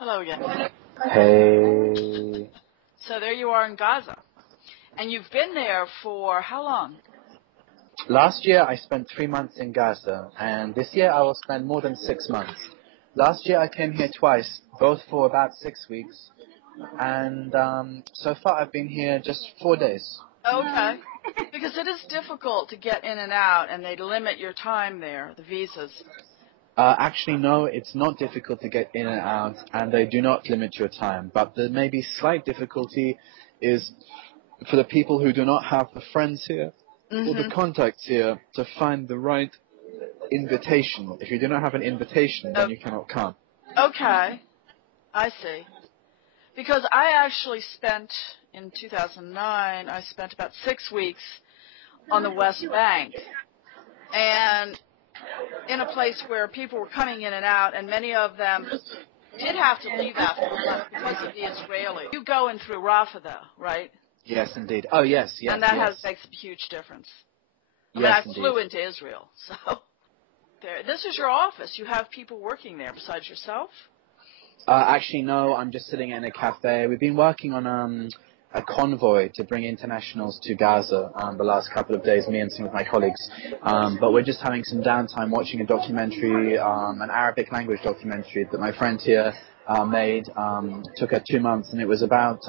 Hello again. Hey. So there you are in Gaza. And you've been there for how long? Last year I spent 3 months in Gaza, and this year I will spend more than 6 months. Last year I came here twice, both for about 6 weeks, and so far I've been here just 4 days. Okay. Because it is difficult to get in and out, and they limit your time there, the visas. Actually, no, it's not difficult to get in and out, and they do not limit your time. But the maybe slight difficulty is for the people who do not have the friends here or the contacts here to find the right invitation. If you do not have an invitation, then you cannot come. Okay. I see. Because I actually spent, in 2009, I spent about 6 weeks on the West Bank. And in a place where people were coming in and out, and many of them did have to leave after a month because of the Israelis. You go in through Rafah, though, right? Yes, indeed. Oh, yes, yes, and that yes. makes a huge difference. Yes, I flew into Israel, so this is your office. You have people working there besides yourself? Actually, no, I'm just sitting in a cafe. We've been working on a convoy to bring internationals to Gaza the last couple of days, me and some of my colleagues. But we're just having some downtime watching a documentary, an Arabic language documentary that my friend here made. Took her 2 months, and it was about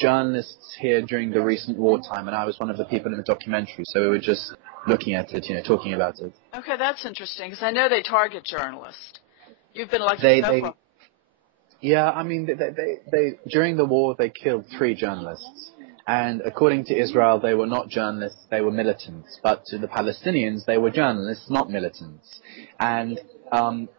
journalists here during the recent wartime, and I was one of the people in the documentary, so we were just looking at it, talking about it. Okay, that's interesting, because I know they target journalists. You've been lucky so far. Yeah, I mean, they during the war, they killed 3 journalists. And according to Israel, they were not journalists, they were militants. But to the Palestinians, they were journalists, not militants. And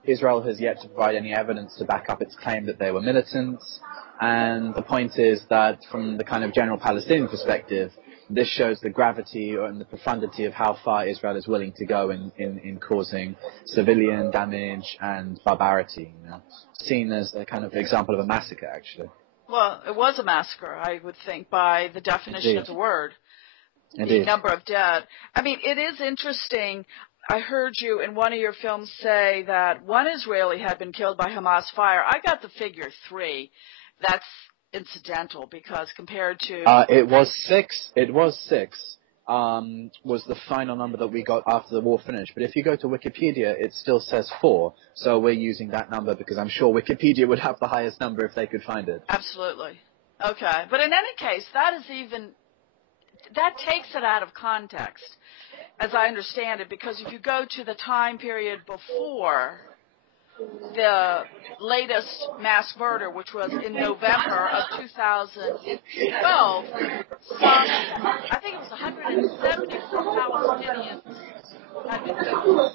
Israel has yet to provide any evidence to back up its claim that they were militants. And the point is that from the kind of general Palestinian perspective, this shows the gravity and the profundity of how far Israel is willing to go in causing civilian damage and barbarity, seen as a kind of example of a massacre, actually. Well, it was a massacre, I would think, by the definition of the word. Indeed. The number of dead. I mean, it is interesting. I heard you in one of your films say that one Israeli had been killed by Hamas fire. I got the figure 3. That's incidental, because compared to... It was 6. It was 6. Was the final number that we got after the war finished. But if you go to Wikipedia, it still says 4. So we're using that number because I'm sure Wikipedia would have the highest number if they could find it. Absolutely. Okay. But in any case, that takes it out of context, as I understand it, because if you go to the time period before the latest mass murder, which was in November of 2012, I think it was 174 Palestinians had been killed.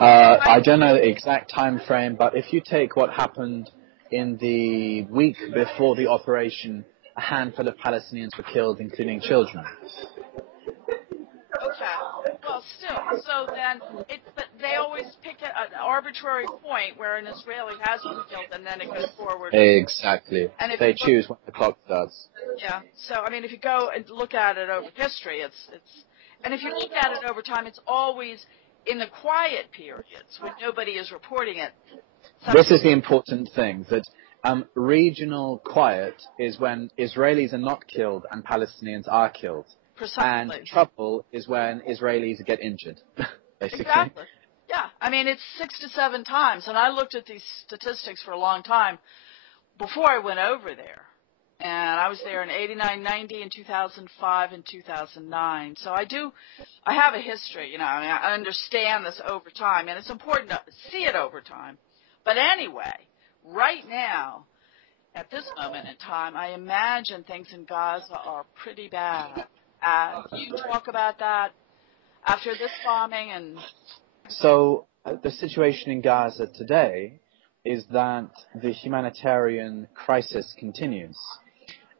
I don't know the exact time frame, but if you take what happened in the week before the operation, a handful of Palestinians were killed, including children. Okay. Well, still. So then, but they always pick an arbitrary point where an Israeli has been killed, and then it goes forward. Exactly. And if they choose when the clock starts. Yeah. So, I mean, if you go and look at it over history, and if you look at it over time, it's always in the quiet periods when nobody is reporting it. This is the important thing, that regional quiet is when Israelis are not killed and Palestinians are killed. Precisely. And trouble is when Israelis get injured, basically. Exactly. Yeah. I mean, it's 6 to 7 times. And I looked at these statistics for a long time before I went over there. And I was there in 89, 90, in 2005, and 2009. So I have a history, I mean, I understand this over time. And it's important to see it over time. But anyway, right now, at this moment in time, I imagine things in Gaza are pretty bad. You talk about that after this bombing and... So the situation in Gaza today is that the humanitarian crisis continues.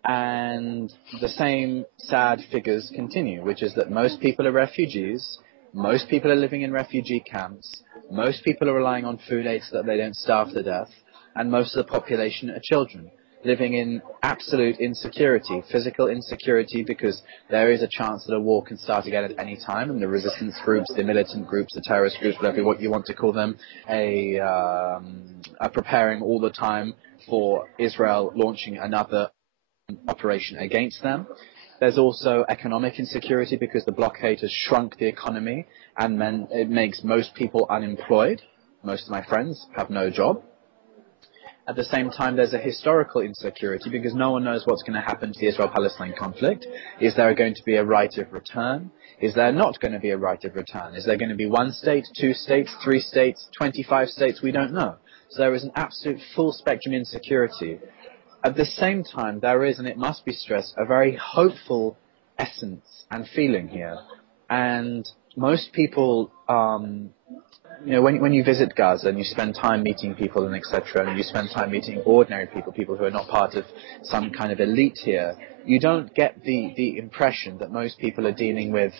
And the same sad figures continue, which is that most people are refugees, most people are living in refugee camps, most people are relying on food aid so that they don't starve to death, and most of the population are children, living in absolute insecurity, physical insecurity, because there is a chance that a war can start again at any time, and the resistance groups, the militant groups, the terrorist groups, whatever what you want to call them, preparing all the time for Israel launching another operation against them. There's also economic insecurity because the blockade has shrunk the economy and then it makes most people unemployed. Most of my friends have no job. At the same time, there's a historical insecurity because no one knows what's going to happen to the Israel-Palestine conflict. Is there going to be a right of return? Is there not going to be a right of return? Is there going to be 1 state, 2 states, 3 states, 25 states? We don't know. So there is an absolute full spectrum insecurity. At the same time, there is, and it must be stressed, a very hopeful essence and feeling here. And most people, when you visit Gaza and you spend time meeting people and etc., and you spend time meeting ordinary people, people who are not part of some kind of elite here, you don't get the impression that most people are dealing with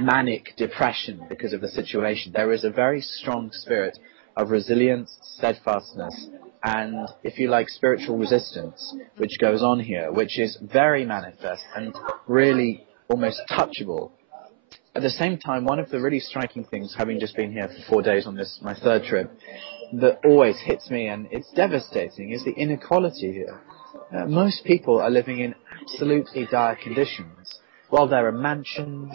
manic depression because of the situation. There is a very strong spirit of resilience, steadfastness, and, if you like, spiritual resistance, which goes on here, which is very manifest and really almost touchable. At the same time, one of the really striking things, having just been here for 4 days on this, my third trip, that always hits me, and it's devastating, is the inequality here. Most people are living in absolutely dire conditions. While there are mansions,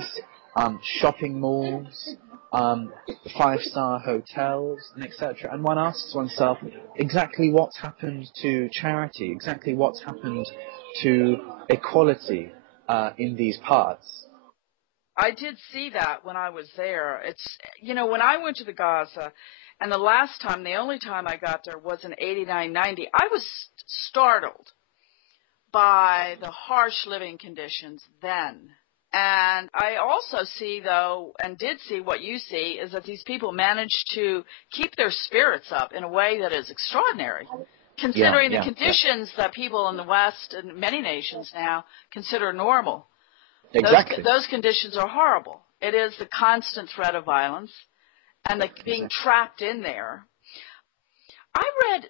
shopping malls, 5-star hotels, and etc. And one asks oneself exactly what's happened to charity, exactly what's happened to equality in these parts. I did see that when I was there. It's, when I went to the Gaza, and the only time I got there was in 89-90, I was startled by the harsh living conditions then. And I also see, though, and did see what you see, is that these people managed to keep their spirits up in a way that is extraordinary, considering the conditions that people in the West and many nations now consider normal. Exactly. Those conditions are horrible. It is the constant threat of violence and the being trapped in there. I read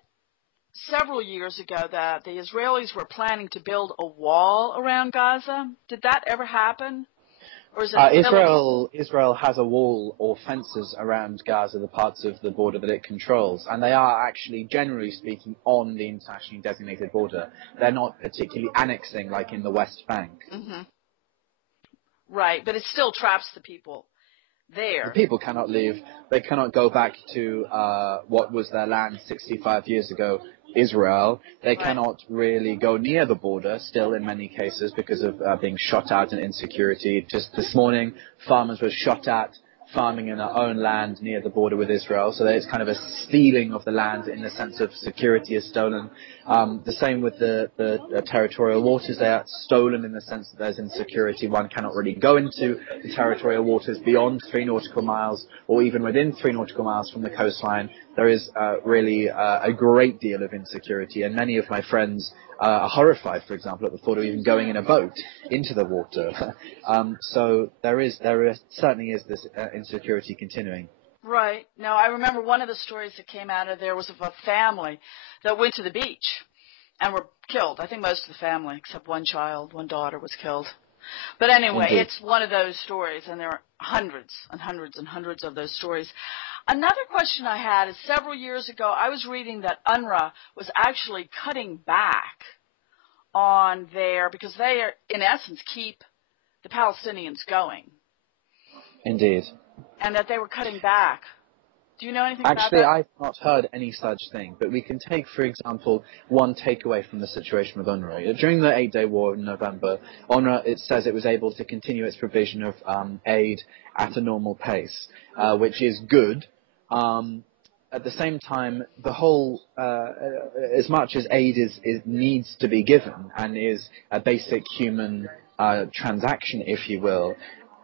several years ago that the Israelis were planning to build a wall around Gaza. Did that ever happen? Or is it Israel has a wall or fences around Gaza, the parts of the border that it controls, and they are actually, generally speaking, on the internationally designated border. They're not particularly annexing like in the West Bank. Mm-hmm. Right, but it still traps the people there. The people cannot leave. They cannot go back to what was their land 65 years ago, Israel. They cannot really go near the border still in many cases because of being shot at and insecurity. Just this morning, farmers were shot at farming in their own land near the border with Israel. So there's kind of a stealing of the land in the sense of security is stolen. The same with the territorial waters. They are stolen in the sense that there's insecurity. One cannot really go into the territorial waters beyond 3 nautical miles or even within 3 nautical miles from the coastline. There is really a great deal of insecurity, and many of my friends are horrified, for example, at the thought of even going in a boat into the water. So there certainly is this insecurity continuing. Right. Now, I remember one of the stories that came out of there was of a family that went to the beach and were killed. I think most of the family, except one daughter, was killed. But anyway, Indeed. It's one of those stories, and there are hundreds and hundreds and hundreds of those stories. Another question I had is several years ago, I was reading that UNRWA was actually cutting back on because they, are, in essence, keep the Palestinians going. Indeed. And that they were cutting back. Do you know anything about that? Actually, I've not heard any such thing, but we can take, for example, one takeaway from the situation with UNRWA. During the 8-day war in November, UNRWA, it says it was able to continue its provision of aid at a normal pace, which is good. At the same time, the whole, as much as aid needs to be given and is a basic human transaction, if you will,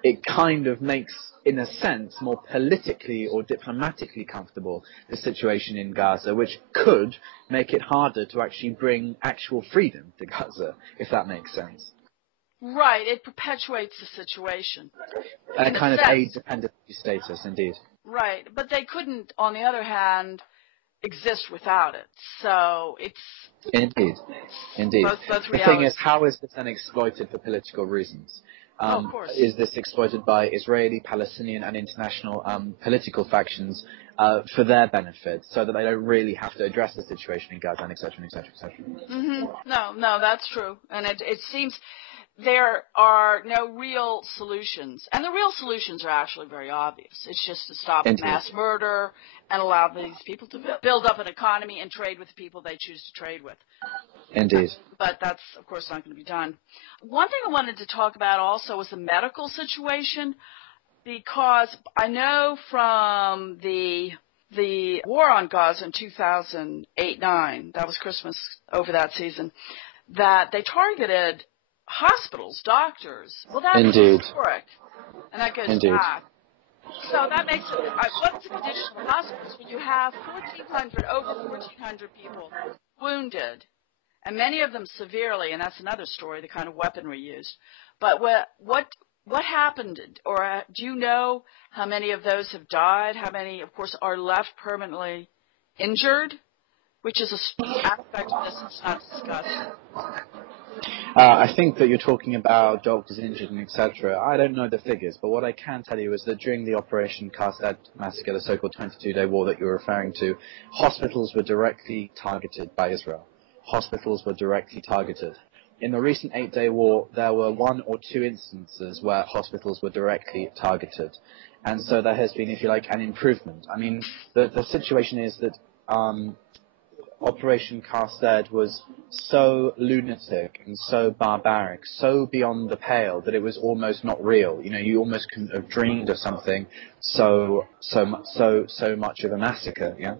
it kind of makes, in a sense, more politically or diplomatically comfortable the situation in Gaza, which could make it harder to actually bring actual freedom to Gaza, if that makes sense. Right, it perpetuates the situation. A kind of aid dependency status, indeed. Right, but they couldn't, on the other hand, exist without it. So it's... Indeed. Both The thing is, how is this then exploited for political reasons? Of course. Is this exploited by Israeli, Palestinian, and international political factions for their benefit, so that they don't really have to address the situation in Gaza, and et cetera, et cetera, et cetera? No, that's true. And it seems there are no real solutions. And the real solutions are actually very obvious. It's just to stop mass murder and allow these people to build up an economy and trade with the people they choose to trade with. Indeed. But that's, of course, not going to be done. One thing I wanted to talk about also was the medical situation, because I know from the war on Gaza in 2008-9, that was Christmas over that season, that they targeted hospitals, doctors. Well, that's historic, and that goes back. So that makes it, what's the condition of hospitals when you have over 1,400 people wounded, and many of them severely, and that's another story, the kind of weaponry used. But what happened, or do you know how many of those have died? How many, of course, are left permanently injured, which is an aspect of this that's not discussed? I think that you're talking about doctors injured and etc. I don't know the figures, but what I can tell you is that during the Operation Carrington Massacre, the so-called 22-day war that you're referring to, hospitals were directly targeted by Israel. Hospitals were directly targeted. In the recent 8-day war, there were 1 or 2 instances where hospitals were directly targeted. And so there has been, if you like, an improvement. I mean, the situation is that Operation Carrington was so lunatic and so barbaric, so beyond the pale that it was almost not real. You know, you almost couldn't have dreamed of something so much of a massacre. Yeah,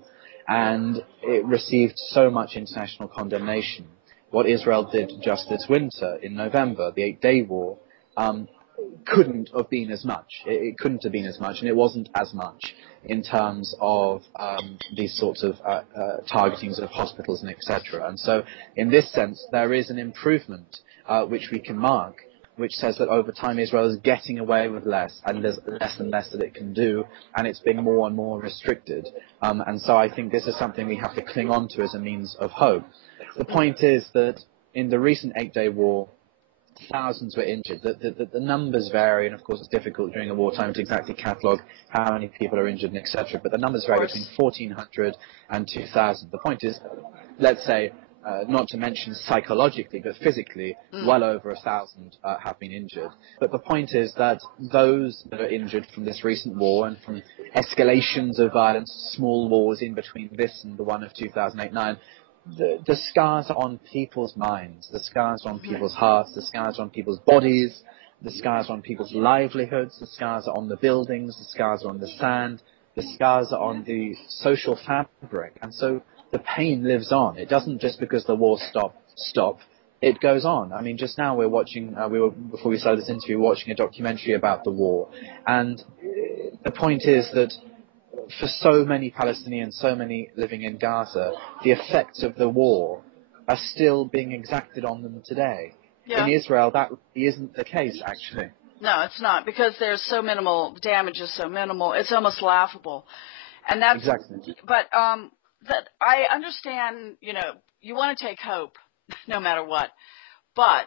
and it received so much international condemnation. What Israel did just this winter in November, the 8-day war, couldn't have been as much. It couldn't have been as much, and it wasn't as much in terms of these sorts of targetings of hospitals and etc. And so, in this sense, there is an improvement which we can mark, which says that over time Israel is getting away with less, and there's less and less that it can do, and it's being more and more restricted. And so I think this is something we have to cling on to as a means of hope. The point is that in the recent 8-day war, thousands were injured. The numbers vary, and of course it's difficult during a wartime to exactly catalogue how many people are injured and etc. But the numbers vary between 1,400 and 2,000. The point is, let's say, not to mention psychologically, but physically, well over 1,000 have been injured. But the point is that those that are injured from this recent war and from escalations of violence, small wars in between this and the one of 2008-9, the scars are on people's minds, the scars are on people's hearts, the scars are on people's bodies, the scars are on people's livelihoods, the scars are on the buildings, the scars are on the sand, the scars are on the social fabric. And so the pain lives on. It doesn't just because the war stop. It goes on. I mean, just now we're watching, before we started this interview, watching a documentary about the war. And the point is that for so many Palestinians, so many living in Gaza, the effects of the war are still being exacted on them today. Yeah. In Israel, that isn't the case, actually. No, it's not, because there's so minimal, the damage is so minimal, it's almost laughable. And that's, exactly. But that I understand, you want to take hope, no matter what. But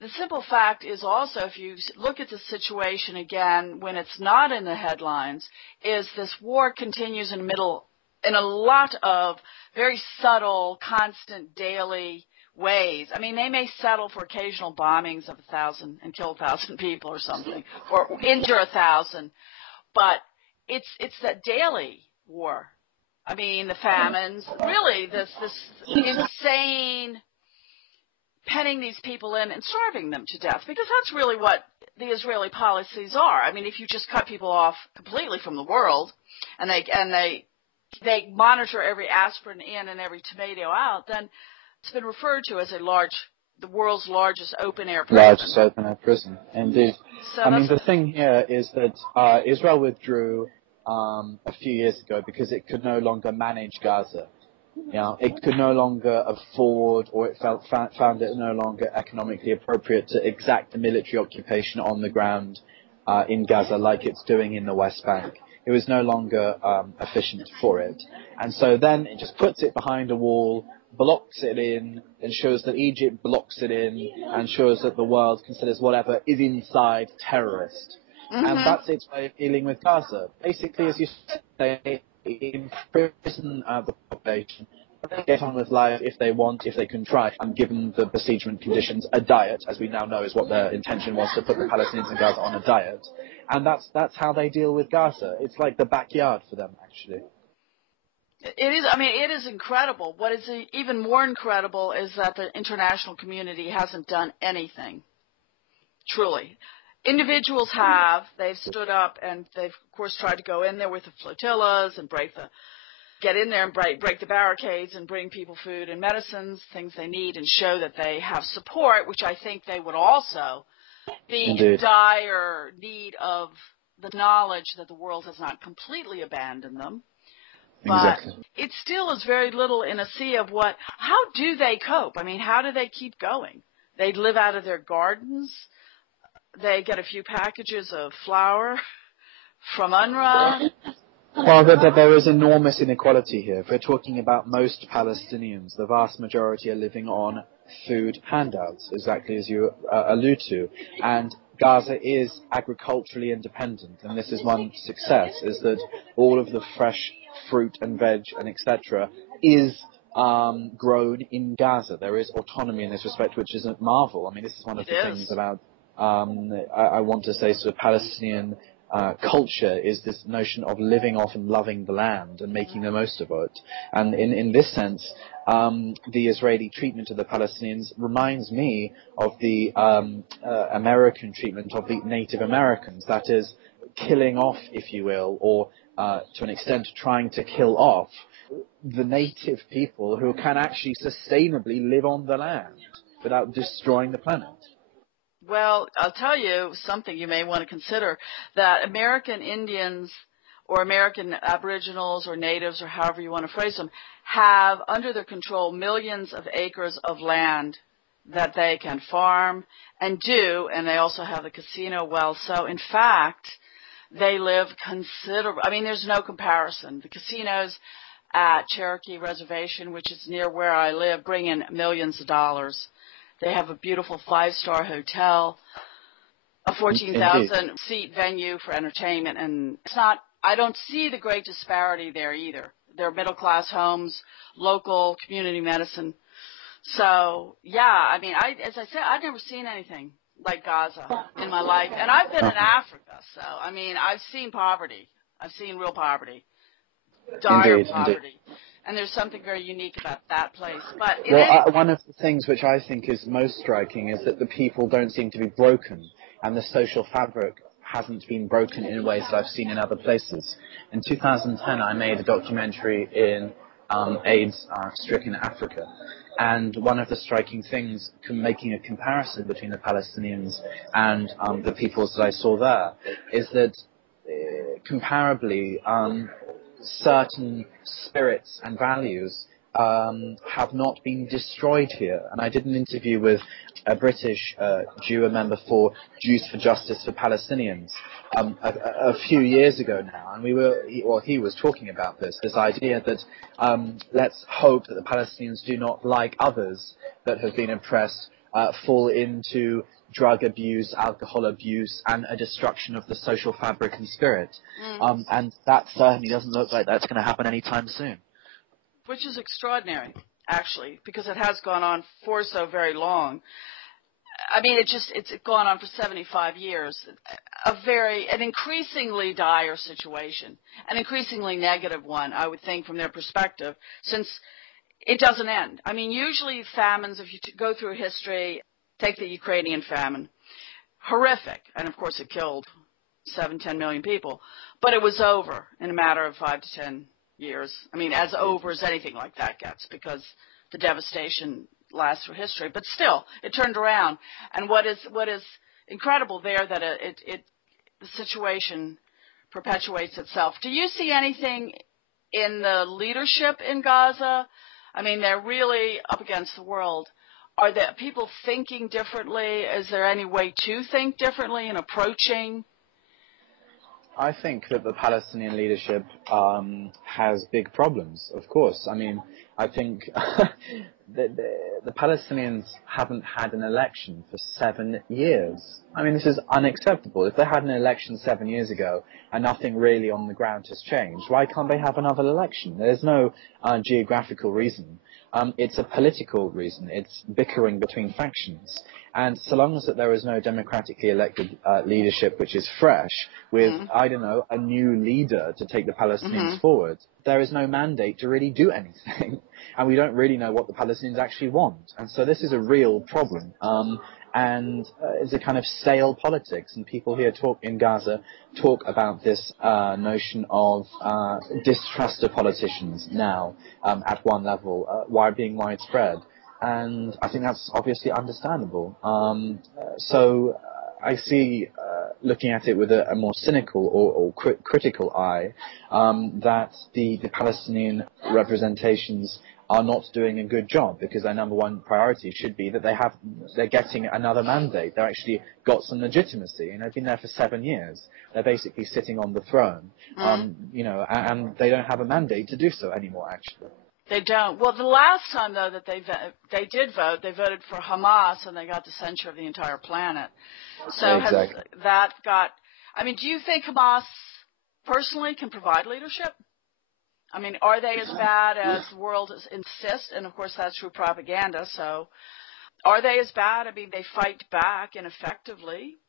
the simple fact is also, if you look at the situation again, when it's not in the headlines, is this war continues in a lot of very subtle, constant, daily ways. I mean, they may settle for occasional bombings of 1,000 and kill 1,000 people or something, or injure 1,000, but it's that daily war. I mean, the famines, really this insane penning these people in and starving them to death, because that's really what the Israeli policies are. I mean, if you just cut people off completely from the world, and they monitor every aspirin in and every tomato out, then it's been referred to as the world's largest open-air prison. Largest open-air prison, indeed. So I mean, the thing here is that Israel withdrew a few years ago because it could no longer manage Gaza. It could no longer afford, or it found it no longer economically appropriate to exact a military occupation on the ground in Gaza like it's doing in the West Bank. It was no longer efficient for it. And so then it just puts it behind a wall, blocks it in, ensures that Egypt blocks it in, and ensures that the world considers whatever is inside terrorist. And that's its way of dealing with Gaza. Basically, as you say, imprison the population, get on with life if they want, if they can try, and given the besiegement conditions, a diet, as we now know is what their intention was, to put the Palestinians in Gaza on a diet. And that's how they deal with Gaza. It's like the backyard for them, actually. It is. I mean, it is incredible. What is even more incredible is that the international community hasn't done anything. Truly. Individuals have. They've stood up and they've, of course, tried to go in there with the flotillas and get in there and break the barricades and bring people food and medicines, things they need, and show that they have support, which I think they would also be in dire need of the knowledge that the world has not completely abandoned them. But it still is very little in a sea of how do they cope? I mean, how do they keep going? They live out of their gardens. They get a few packages of flour from UNRWA. Well, there is enormous inequality here. If we're talking about most Palestinians, the vast majority are living on food handouts, exactly as you allude to. And Gaza is agriculturally independent, and this is one success, is that all of the fresh fruit and veg and etc. is grown in Gaza. There is autonomy in this respect, which is a marvel. I mean, this is one of the things about, I want to say, sort of Palestinian culture, is this notion of living off and loving the land and making the most of it. And in this sense, the Israeli treatment of the Palestinians reminds me of the American treatment of the Native Americans. That is, killing off, if you will, or to an extent trying to kill off the native people who can actually sustainably live on the land without destroying the planet. Well, I'll tell you something you may want to consider, that American Indians or American Aboriginals or natives, or however you want to phrase them, have under their control millions of acres of land that they can farm and they also have the casino well. So, in fact, they live considerable. I mean, there's no comparison. The casinos at Cherokee Reservation, which is near where I live, bring in millions of dollars. They have a beautiful 5-star hotel, a 14,000-seat venue for entertainment, and I don't see the great disparity there either. They're middle-class homes, local community medicine. So, yeah, I mean, as I said, I've never seen anything like Gaza in my life. And I've been in Africa, so, I mean, I've seen poverty. I've seen real poverty, dire poverty. Indeed. And there's something very unique about that place. But one of the things which I think is most striking is that the people don't seem to be broken, and the social fabric hasn't been broken in ways that I've seen in other places. In 2010, I made a documentary in AIDS-stricken Africa. And one of the striking things, making a comparison between the Palestinians and the peoples that I saw there, is that comparably, certain spirits and values have not been destroyed here. And I did an interview with a British Jew, a member for Jews for Justice for Palestinians, a few years ago now, and he was talking about this idea that let's hope that the Palestinians do not, like others that have been oppressed, fall into drug abuse, alcohol abuse, and a destruction of the social fabric and spirit. And that certainly doesn't look like that's going to happen anytime soon. Which is extraordinary, actually, because it has gone on for so very long. I mean, it's gone on for 75 years. An increasingly dire situation, an increasingly negative one, I would think, from their perspective, since it doesn't end. I mean, usually famines, if you go through history, take the Ukrainian famine, horrific, and of course it killed 7-10 million people, but it was over in a matter of 5 to 10 years. I mean, as over as anything like that gets, because the devastation lasts through history. But still, it turned around. And what is incredible there, that the situation perpetuates itself. Do you see anything in the leadership in Gaza? I mean, they're really up against the world. Are there people thinking differently? Is there any way to think differently in approaching I think that the Palestinian leadership has big problems, of course. I mean, I think the Palestinians haven't had an election for 7 years. I mean, this is unacceptable. If they had an election 7 years ago and nothing really on the ground has changed, why can't they have another election? There's no geographical reason. It's a political reason. It's bickering between factions. And so long as that there is no democratically elected leadership which is fresh, with, I don't know, a new leader to take the Palestinians forward, there is no mandate to really do anything. And we don't really know what the Palestinians actually want. And so this is a real problem. And it's a kind of stale politics. And people here in Gaza talk about this notion of distrust of politicians now at one level, being widespread. And I think that's obviously understandable. So I see, looking at it with a more cynical or critical eye, that the Palestinian representations are not doing a good job, because their number one priority should be that they're getting another mandate. They're actually got some legitimacy, and they've been there for 7 years. They're basically sitting on the throne, and they don't have a mandate to do so anymore, actually. They don't. Well, the last time, though, that they did vote, they voted for Hamas, and they got the censure of the entire planet. So exactly. Has that got... I mean, do you think Hamas personally can provide leadership? I mean, are they as bad as the world insists? And, of course, that's through propaganda. So are they as bad? I mean, they fight back ineffectively.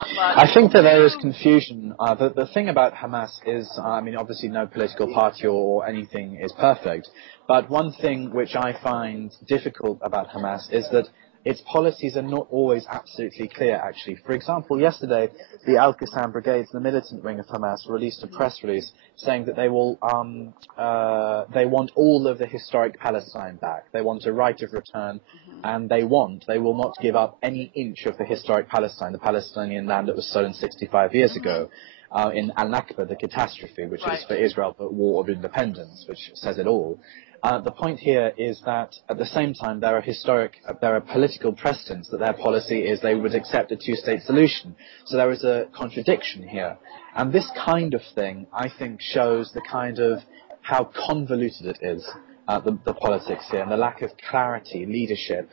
But I think that there is confusion. The thing about Hamas is, I mean, obviously no political party or anything is perfect. But one thing which I find difficult about Hamas is that its policies are not always absolutely clear, actually. For example, yesterday, the Al-Qassam brigades, the militant wing of Hamas, released a press release saying that they want all of the historic Palestine back. They want a right of return, and they will not give up any inch of the historic Palestine, the Palestinian land that was stolen 65 years ago. In Al-Nakba, the catastrophe, which is for Israel, but war of independence, which says it all. The point here is that at the same time there are political precedents that their policy is they would accept a two-state solution. So there is a contradiction here. And this kind of thing, I think, shows the kind of how convoluted it is, the politics here, and the lack of clarity, leadership,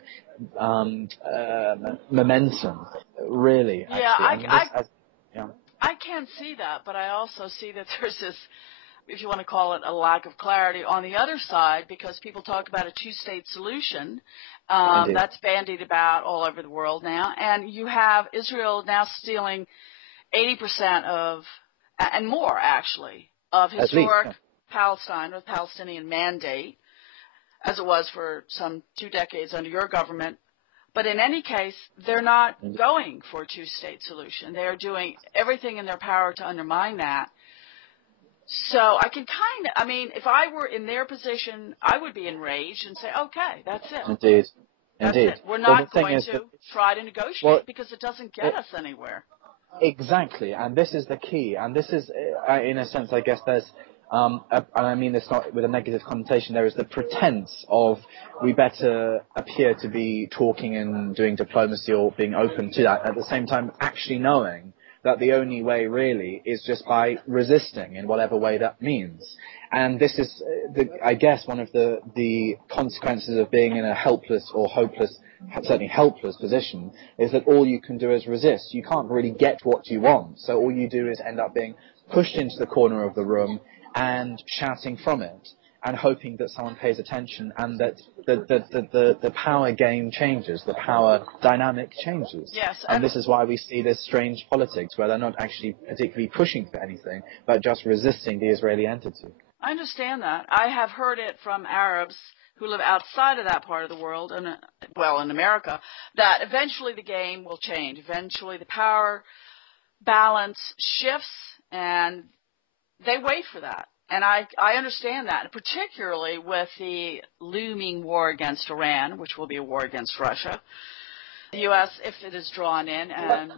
momentum, really. I can't see that, but I also see that there's this, if you want to call it a lack of clarity, on the other side, because people talk about a two-state solution. That's bandied about all over the world now. And you have Israel now stealing 80% of, and more actually, of historic Palestine, or Palestinian mandate, as it was for some 2 decades under your government. But in any case, they're not going for a two-state solution. They are doing everything in their power to undermine that. So I can I mean, if I were in their position, I would be enraged and say, okay, that's it. Indeed. That's it. We're not going to try to negotiate because it doesn't get us anywhere. Exactly. And this is the key. And this is, in a sense, I guess there's, and I mean this not with a negative connotation, there is the pretense of we better appear to be talking and doing diplomacy or being open to that, at the same time actually knowing that the only way really is just by resisting in whatever way that means. And this is, I guess, one of the consequences of being in a helpless or hopeless, certainly helpless position, is that all you can do is resist. You can't really get what you want. So all you do is end up being pushed into the corner of the room and shouting from it, and hoping that someone pays attention and that the power game changes, the power dynamic changes. Yes. And this is why we see this strange politics where they're not actually particularly pushing for anything, but just resisting the Israeli entity. I understand that. I have heard it from Arabs who live outside of that part of the world, and in America, that eventually the game will change. Eventually the power balance shifts, and they wait for that. And I understand that, particularly with the looming war against Iran, which will be a war against Russia. The U.S., if it is drawn in, and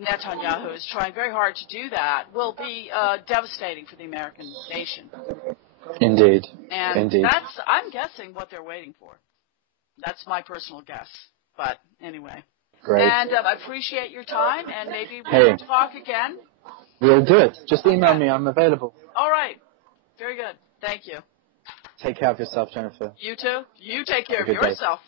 Netanyahu is trying very hard to do that, will be devastating for the American nation. Indeed. And that's, I'm guessing, what they're waiting for. That's my personal guess. But anyway. Great. And I appreciate your time, and maybe we'll talk again. We'll do it. Just email Okay. me. I'm available. All right. Very good. Thank you. Take care of yourself, Jennifer. You too. You take care Have of a good day. yourself.